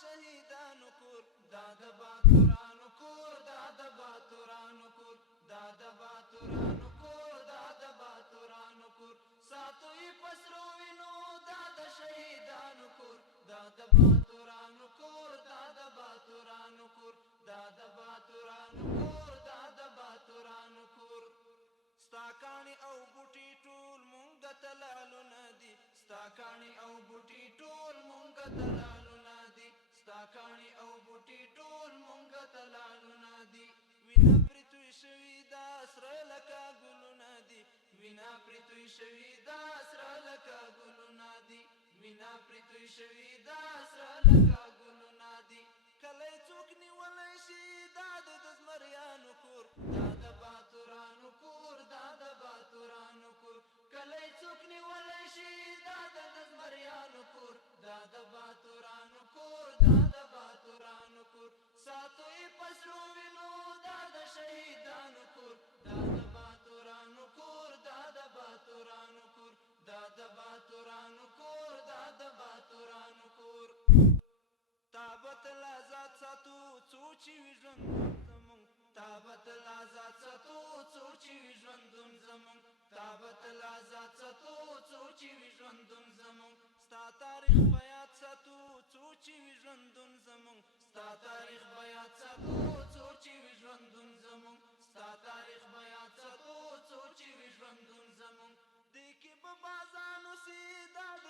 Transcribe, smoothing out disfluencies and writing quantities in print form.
شهیدانو کور دا د باتورانو کور دا د باتورانو کور دا د باتورانو کور دا د باتورانو کور ساتو یې پسرو وینو دا د شهیدانو کور دا د باتورانو کور دا د باتورانو کور دا د باتورانو کور دا د باتورانو کور ستا کاڼي او بوټي ټول مونږ ته لالونه دي ستا کاڼي او بوټي ټول مونږ ته لالونه دي ستا کاڼي او بوټي ټول مونږ ته لالونه دي وینه پرې توی شوي دا سره لکه ګلونه دي وینه پرې توی شوي دا سره لکه ګلونه دي وینه پرې توی شوي دا سره لکه ګلونه دي کله څوک نیولی شي دا د زمریانو کور دا د باتورانو کور دا د باتورانو کور کله څوک نیولی شي دا د زمریانو کور دا د باتورانو کور دا د باتورانو کور ساتو یې پسرو وینو دا د شهیدانو کور دا د باتورانو کور دا د باتورانو کور دا د باتورانو کور دا د باتورانو کور تابت لازات ساتو څو چې وي ژوندون زمونږ تابت لازات ساتو څو چې وي ژوندون زمونږ تابت لازات ساتو څو چې وي ژوندون زمونږ ستا تاریخ په یاد ساتو څو چې وي ژوندون زمونږ ستا تاریخ په یاد ساتو څو چې وي ژوندون زمونږ ستا تاریخ په یاد ساتو څو چې وي ژوندون زمونږ دې کې به بازانو سي دا د